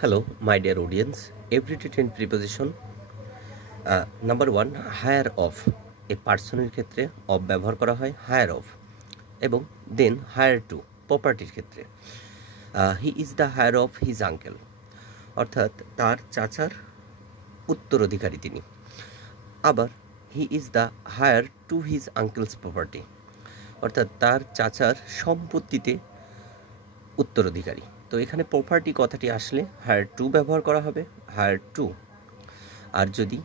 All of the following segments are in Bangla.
Hello, my dear audience. Everyday 10 preposition. Number 1, higher of. A পার্সনের ক্ষেত্রে of ব্যবহার করা হয় higher of এবং then higher to প্রপার্টির ক্ষেত্রে he is the higher of his uncle অর্থাৎ তার চাচার উত্তরাধিকারী তিনি। আবার he is the higher to his uncle's property অর্থাৎ তার চাচার সম্পত্তিতে উত্তরাধিকারী। তো এখানে প্রপার্টি কথাটি আসলে হায়ার টু ব্যবহার করা হবে হায়ার টু। আর যদি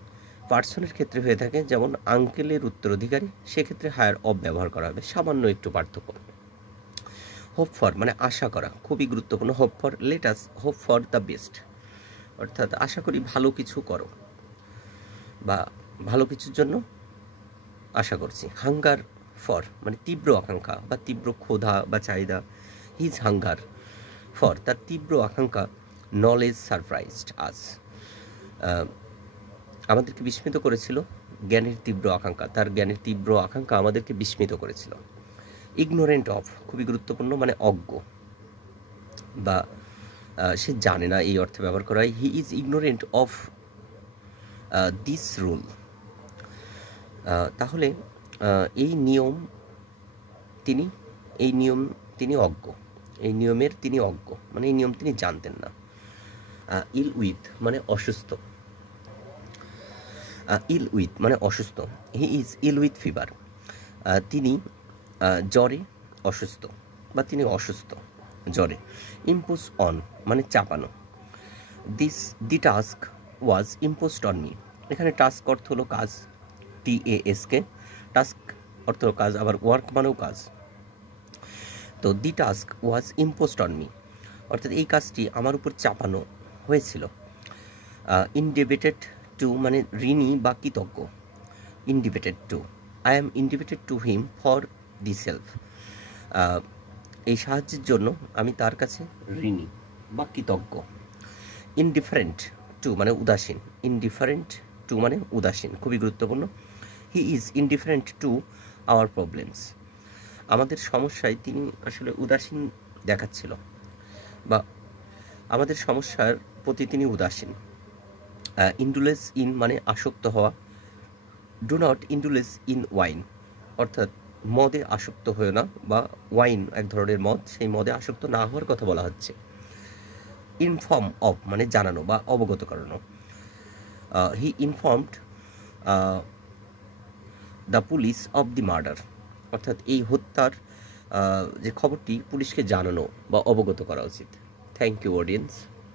পার্সনের ক্ষেত্রে হয়ে থাকে যেমন আঙ্কেলের উত্তরাধিকারী সেক্ষেত্রে হায়ার অফ ব্যবহার করা হবে, সামান্য একটু পার্থক্য। হোপ ফর মানে আশা করা, খুবই গুরুত্বপূর্ণ। Hope for, let us hope for the best অর্থাৎ আশা করি ভালো কিছু করো বা ভালো কিছুর জন্য আশা করছি। হাঙ্গার ফর মানে তীব্র আকাঙ্ক্ষা বা তীব্র ক্ষুধা বা চাহিদা। হিজ হাঙ্গার ফর তার তীব্র আকাঙ্ক্ষা। নলেজ সারপ্রাইজড আস আমাদেরকে বিস্মিত করেছিল। জ্ঞানের তীব্র আকাঙ্ক্ষা, তার জ্ঞানের তীব্র আকাঙ্ক্ষা আমাদেরকে বিস্মিত করেছিল। ইগনোরেন্ট অফ খুবই গুরুত্বপূর্ণ মানে অজ্ঞ বা সে জানে না এই অর্থে ব্যবহার করা হয়। He is ignorant of this rule. তাহলে এই নিয়ম তিনি অজ্ঞ, এই নিয়মের তিনি অজ্ঞ মানে এই নিয়ম তিনি জানতেন না। ইল উইথ মানে অসুস্থ, ইল উইথ মানে অসুস্থ। He is ill with fever তিনি জ্বরে অসুস্থ বা তিনি অসুস্থ জ্বরে। ইম্পোজ অন মানে চাপানো। দি task was imposed on me এখানে টাস্ক অর্থ হলো কাজ, TASK টাস্ক অর্থ হলো কাজ, আবার ওয়ার্ক মানেও কাজ। তো দি task was imposed on me অর্থাৎ এই কাজটি আমার উপর চাপানো হয়েছিল। ইনডেবিটেড টু মানে ঋণী বা কৃতজ্ঞ। Indebted to, I am indebted to him for this help এই সাহায্যের জন্য আমি তার কাছে ঋণী বা কৃতজ্ঞ। ইনডিফারেন্ট টু মানে উদাসীন, ইনডিফারেন্ট টু মানে উদাসীন, খুবই গুরুত্বপূর্ণ। He is indifferent to our problems আমাদের সমস্যায় তিনি আসলে উদাসীন দেখাচ্ছিল বা আমাদের সমস্যার প্রতি তিনি উদাসীন। ইন্ডুলেস ইন মানে আসক্ত হওয়া। ডু নট ইন্ডুলেস ইন ওয়াইন অর্থাৎ মদে আসক্ত হয়ে না, বা ওয়াইন এক ধরনের মদ, সেই মদে আসক্ত না হওয়ার কথা বলা হচ্ছে। ইনফর্ম অফ মানে জানানো বা অবগত করানো। He informed the police of the murder অর্থাৎ এই হত্যার যে খবরটি পুলিশকে জানানো বা অবগত করা উচিত। Thank you audience.